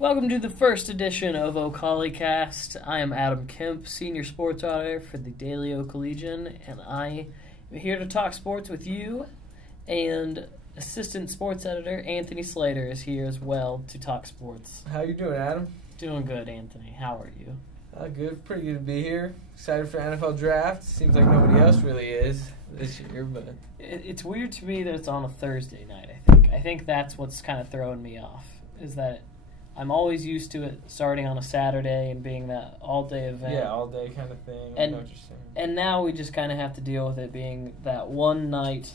Welcome to the first edition of OCollyCast. I am Adam Kemp, Senior Sports Writer for the Daily O-Collegian, and I am here to talk sports with you, and Assistant Sports Editor Anthony Slater is here as well to talk sports. How you doing, Adam? Doing good, Anthony. How are you? Good. Pretty good to be here. Excited for NFL draft. Seems like nobody else really is this year, but... It's weird to me that it's on a Thursday night, I think. I think that's what's kind of throwing me off, is that I'm always used to it starting on a Saturday and being that all-day event. Yeah, all-day kind of thing. And, I know what you're saying. And now we just kind of have to deal with it being that one night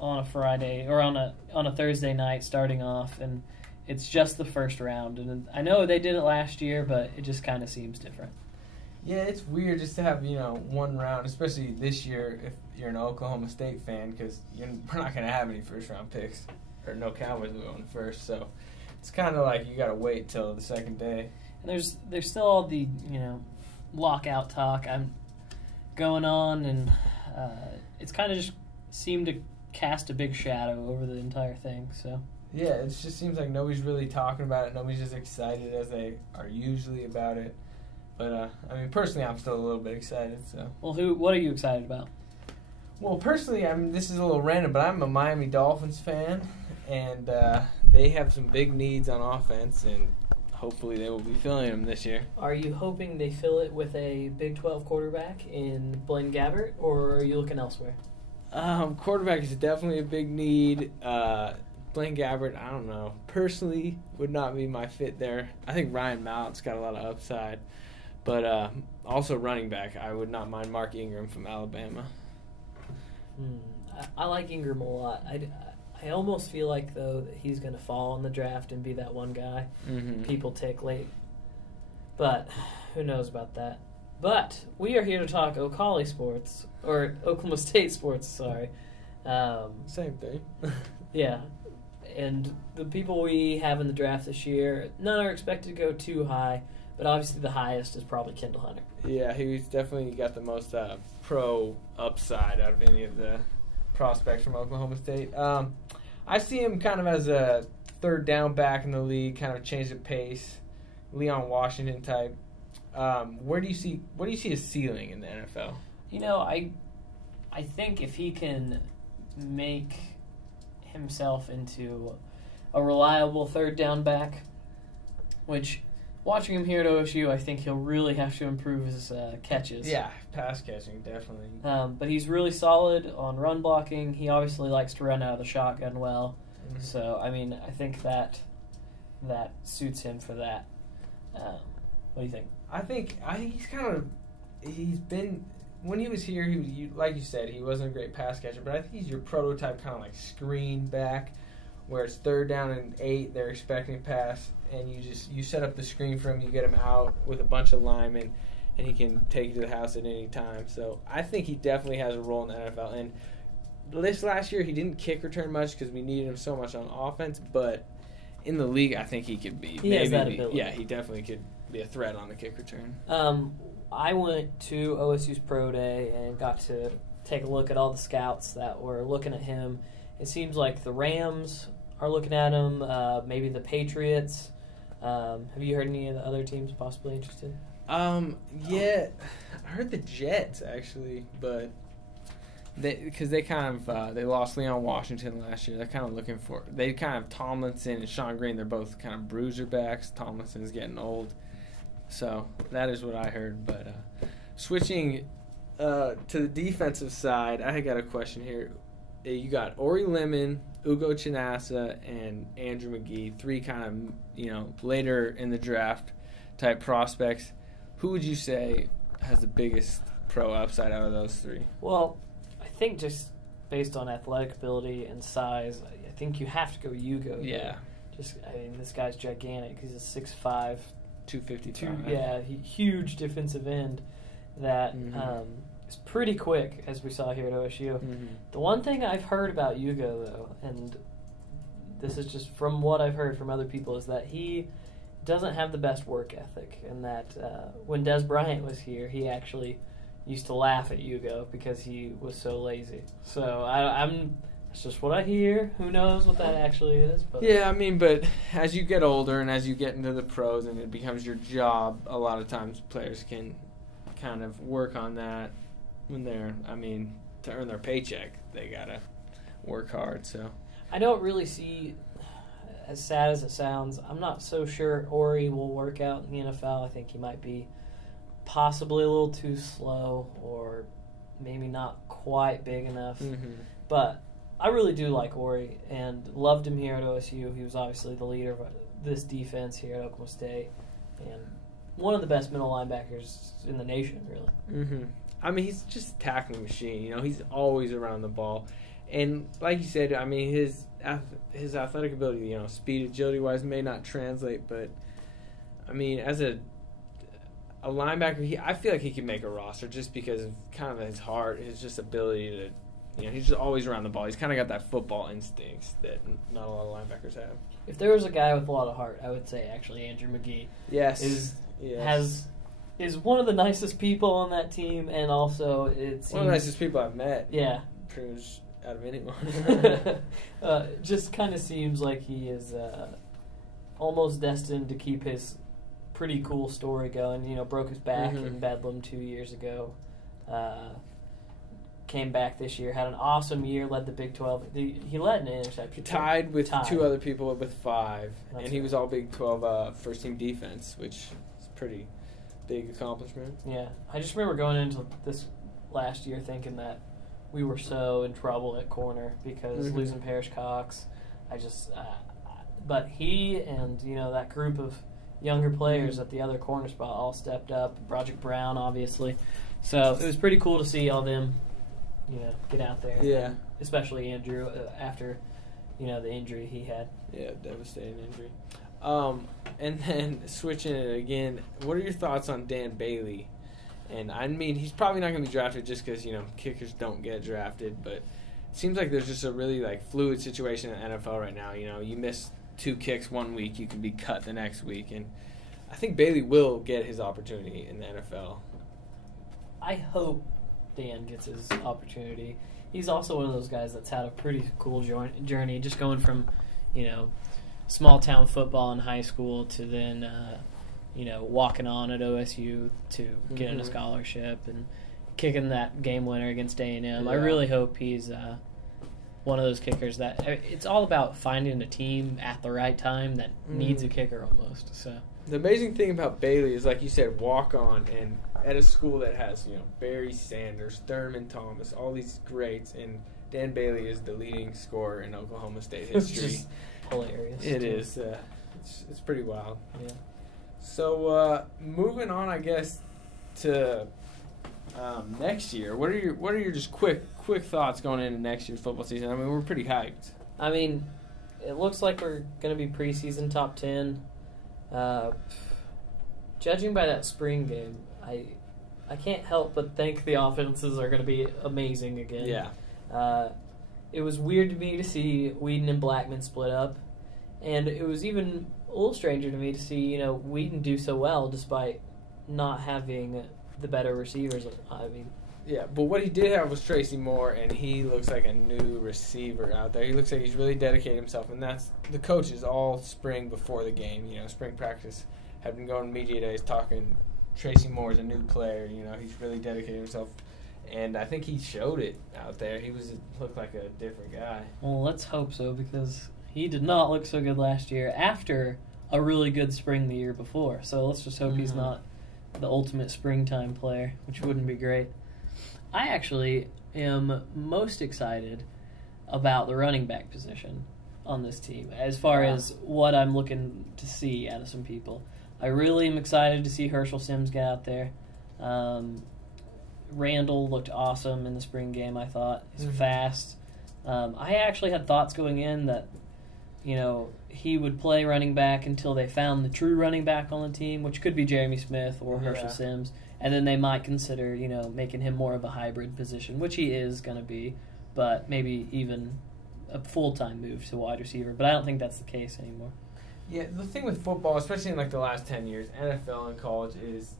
on a Friday or on a Thursday night starting off, and it's just the first round. And I know they did it last year, but it just kind of seems different. Yeah, it's weird just to have, one round, especially this year if you're an Oklahoma State fan, because we're not going to have any first-round picks, or no Cowboys will go in first, so it's kind of like you got to wait till the second day. And there's still all the, lockout talk I'm going on, and it's kind of just seemed to cast a big shadow over the entire thing, so... Yeah, it just seems like nobody's really talking about it. Nobody's as excited as they are usually about it. But, personally, I'm still a little bit excited. So. Well, what are you excited about? Well, personally, this is a little random, but I'm a Miami Dolphins fan, and they have some big needs on offense, and hopefully they will be filling them this year. Are you hoping they fill it with a Big 12 quarterback in Blaine Gabbert, or are you looking elsewhere? Quarterback is definitely a big need. Blaine Gabbert, I don't know. Personally, would not be my fit there. I think Ryan Mallett's got a lot of upside. But also running back, I would not mind Mark Ingram from Alabama. I like Ingram a lot. I almost feel like, though, that he's going to fall in the draft and be that one guy people take late. But who knows about that. But we are here to talk Oklahoma State sports, sorry. Same thing. Yeah. And the people we have in the draft this year, none are expected to go too high, but obviously the highest is probably Kendall Hunter. Yeah, he's definitely got the most pro upside out of any of the prospects from Oklahoma State. I see him kind of as a third down back in the league, kind of change the pace, Leon Washington type. What do you see his ceiling in the NFL? I think if he can make himself into a reliable third down back, which watching him here at OSU, I think he'll really have to improve his catches. Yeah, pass catching, definitely. But he's really solid on run blocking. He obviously likes to run out of the shotgun well. Mm-hmm. So, I think that suits him for that. What do you think? I think he's been, when he was here, like you said, he wasn't a great pass catcher, but I think he's your prototype kind of like screen back, where it's third down and 8, they're expecting a pass, and you set up the screen for him, you get him out with a bunch of linemen, and he can take you to the house at any time. So I think he definitely has a role in the NFL. And this last year, he didn't kick return much because we needed him so much on offense, but in the league, I think he could be. He has that ability. Yeah, he definitely could be a threat on the kick return. I went to OSU's Pro Day and got to take a look at all the scouts that were looking at him. It seems like the Rams are looking at him, maybe the Patriots. Have you heard any of the other teams possibly interested? Yeah, I heard the Jets actually, but because they kind of they lost Leon Washington last year. They're kind of looking for Tomlinson and Sean Green. They're both kind of bruiser backs. Tomlinson's getting old. So that is what I heard. But switching to the defensive side, I got a question here. You got Ori Lemon, Ugo Chinasa, and Andrew McGee, 3 kind of, later in the draft type prospects. Who would you say has the biggest pro upside out of those 3? Well, I think just based on athletic ability and size, I think you have to go Ugo. Yeah. This guy's gigantic. He's a 6'5", 255. Yeah, huge defensive end that is pretty quick, as we saw here at OSU. Mm-hmm. The one thing I've heard about Ugo, though, and this is just from what I've heard from other people, is that he doesn't have the best work ethic, and that when Des Bryant was here, he actually used to laugh at Ugo because he was so lazy. So I'm That's just what I hear. Who knows what that actually is? But yeah, I mean, but as you get older and as you get into the pros and it becomes your job, a lot of times players can kind of work on that when they're, I mean, to earn their paycheck, they got to work hard. So I don't really see, as sad as it sounds, I'm not so sure Ori will work out in the NFL. I think he might be possibly a little too slow or maybe not quite big enough. Mm-hmm. But I really do like Ori and loved him here at OSU. He was obviously the leader of this defense here at Oklahoma State and one of the best middle linebackers in the nation, really. Mm-hmm. I mean, he's just a tackling machine. You know, he's always around the ball. And like you said, I mean, his athletic ability, you know, speed, agility-wise may not translate, but, I mean, as a linebacker, I feel like he can make a roster just because of kind of his heart, his just ability to, you know, he's just always around the ball. He's kind of got that football instincts that not a lot of linebackers have. If there was a guy with a lot of heart, I would say actually Andrew McGee. Yes. Is one of the nicest people on that team, and also it's one of the nicest people I've met. Yeah. Pretty much out of anyone. Just kind of seems like he is almost destined to keep his pretty cool story going. You know, broke his back in Bedlam 2 years ago. Came back this year, had an awesome year, led the Big 12. He led an interception. He tied with two other people with 5, and he was all Big 12 first-team defense, which is a pretty big accomplishment. Yeah. I just remember going into this last year thinking that we were so in trouble at corner because losing Parrish Cox. But he and, you know, that group of younger players at the other corner spot all stepped up. Broderick Brown, obviously. So it was pretty cool to see all them, you know, get out there. Yeah. Especially Andrew after, you know, the injury he had. Yeah, devastating injury. And then switching it again, what are your thoughts on Dan Bailey? And I mean, he's probably not going to be drafted just because, you know, kickers don't get drafted. But it seems like there's just a really, like, fluid situation in the NFL right now. You know, you miss 2 kicks 1 week, you can be cut the next week. And I think Bailey will get his opportunity in the NFL. I hope Dan gets his opportunity. He's also one of those guys that's had a pretty cool journey, just going from, you know, small-town football in high school to then, you know, walking on at OSU to getting a scholarship and kicking that game winner against A&M. Yeah. I really hope he's one of those kickers that it's all about finding a team at the right time that needs a kicker almost. So the amazing thing about Bailey is, like you said, walk on and at a school that has, you know, Barry Sanders, Thurman Thomas, all these greats, and Dan Bailey is the leading scorer in Oklahoma State history. It's just hilarious. It is. It's pretty wild. Yeah. So moving on, I guess, to next year. What are your just quick thoughts going into next year's football season? I mean, we're pretty hyped. I mean, it looks like we're going to be preseason top 10. Judging by that spring game, I can't help but think the offenses are going to be amazing again. Yeah. It was weird to me to see Whedon and Blackman split up, and it was even a little stranger to me to see, you know, Whedon do so well despite not having the better receivers. I mean, yeah, but what he did have was Tracy Moore, and he looks like a new receiver out there. He looks like he's really dedicated himself, and that's the coaches all spring before the game. You know, spring practice have been going to media days talking. Tracy Moore is a new player. You know, he's really dedicated himself, and I think he showed it out there. He looked like a different guy. Well, let's hope so, because he did not look so good last year after a really good spring the year before. So let's just hope he's not the ultimate springtime player, which wouldn't be great. I actually am most excited about the running back position on this team as far as what I'm looking to see out of some people. I really am excited to see Herschel Sims get out there. Randall looked awesome in the spring game, I thought. He's fast. I actually had thoughts going in that, you know, he would play running back until they found the true running back on the team, which could be Jeremy Smith or Herschel Sims. And then they might consider, you know, making him more of a hybrid position, which he is going to be, but maybe even a full-time move to wide receiver. But I don't think that's the case anymore. Yeah, the thing with football, especially in like the last 10 years, NFL and college, is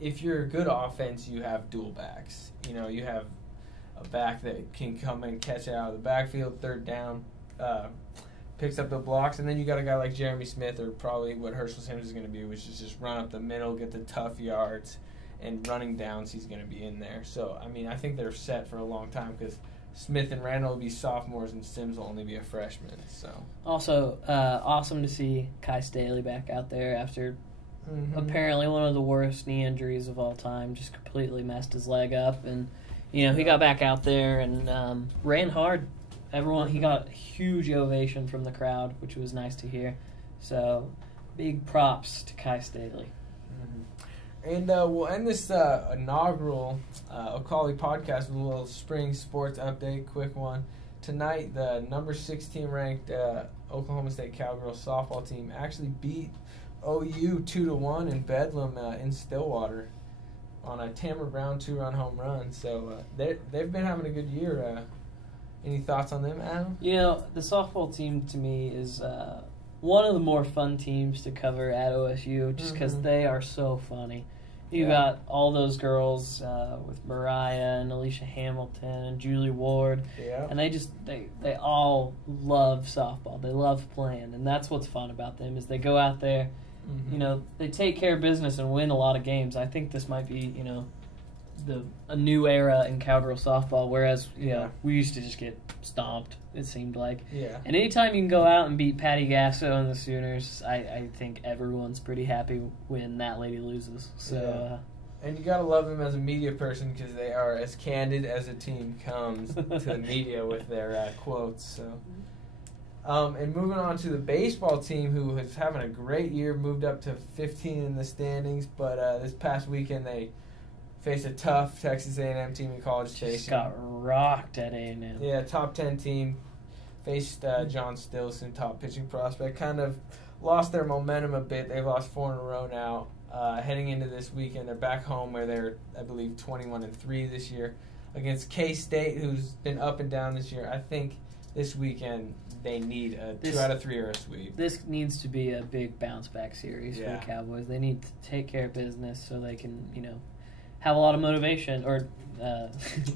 if you're a good offense, you have dual backs. You know, you have a back that can come and catch it out of the backfield, third down, picks up the blocks, and then you got a guy like Jeremy Smith, or probably what Herschel Sims is going to be, which is just run up the middle, get the tough yards, and running downs, he's going to be in there. So, I mean, I think they're set for a long time because Smith and Randall will be sophomores and Sims will only be a freshman. So also, awesome to see Kai Staley back out there after apparently one of the worst knee injuries of all time, just completely messed his leg up, and he got back out there and ran hard. He got huge ovation from the crowd, which was nice to hear. So, big props to Kai Staley. And we'll end this inaugural O'Colly podcast with a little spring sports update, quick one. Tonight, the number 16 ranked Oklahoma State Cowgirls softball team actually beat OU 2-1 in Bedlam in Stillwater on a Tamara Brown 2-run home run. So they've been having a good year. Any thoughts on them, Adam? The softball team to me is one of the more fun teams to cover at OSU just because they are so funny. You got all those girls with Mariah and Alicia Hamilton and Julie Ward, and they all love softball. They love playing, and that's what's fun about them is they go out there, they take care of business and win a lot of games. I think this might be, a new era in cowgirl softball, whereas we used to just get stomped, it seemed like. Yeah. And anytime you can go out and beat Patty Gasso and the Sooners, I think everyone's pretty happy when that lady loses. So. And you gotta love them as a media person because they are as candid as a team comes to the media with their quotes. So. And moving on to the baseball team, who is having a great year, moved up to 15 in the standings, but this past weekend they faced a tough Texas A&M team in College Station. Just got rocked at A&M. Yeah, top 10 team. Faced John Stillson, top pitching prospect. Kind of lost their momentum a bit. They've lost 4 in a row now. Heading into this weekend, they're back home where they're, I believe, 21-3 this year against K-State, who's been up and down this year. I think this weekend they need a 2 out of 3 or a sweep. This needs to be a big bounce-back series for the Cowboys. They need to take care of business so they can, have a lot of motivation or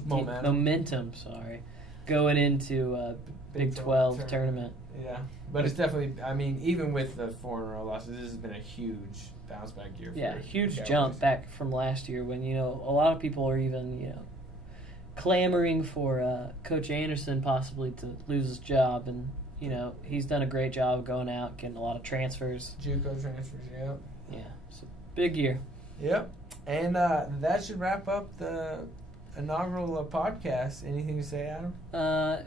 momentum. Going into Big 12 tournament. Yeah, but it's definitely. I mean, even with the 4 in a row losses, this has been a huge bounce back year. Yeah, huge jump back from last year when a lot of people are even clamoring for Coach Anderson possibly to lose his job, and he's done a great job of going out, getting a lot of transfers. JUCO transfers, yeah. Yeah, it's a big year. Yep. And that should wrap up the inaugural podcast. Anything to say, Adam?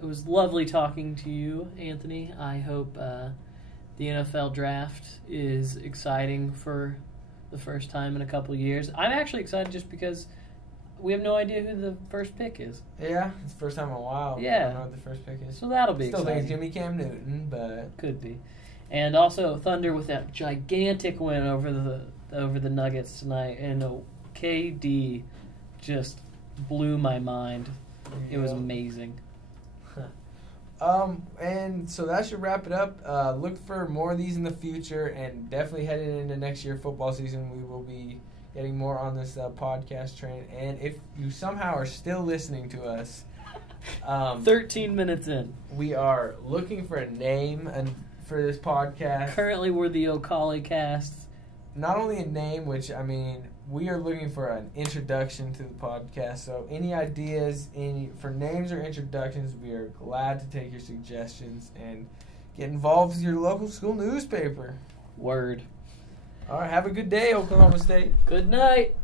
It was lovely talking to you, Anthony. I hope the NFL draft is exciting for the first time in a couple of years. I'm actually excited just because we have no idea who the first pick is. Yeah, it's the first time in a while. Yeah. I don't know what the first pick is. So that'll be Still exciting. think it's Jimmy Cam Newton, but... Could be. And also Thunder with that gigantic win over the Nuggets tonight, and KD just blew my mind. It was amazing. And so that should wrap it up. Look for more of these in the future, and definitely heading into next year football season, we will be getting more on this podcast train. And if you somehow are still listening to us, 13 minutes in, we are looking for a name for this podcast. Currently, we're the O'Colly Cast. Not only a name, which, I mean, we are looking for an introduction to the podcast. So any ideas for names or introductions, we are glad to take your suggestions and get involved with your local school newspaper. Word. All right, have a good day, Oklahoma State. Good night.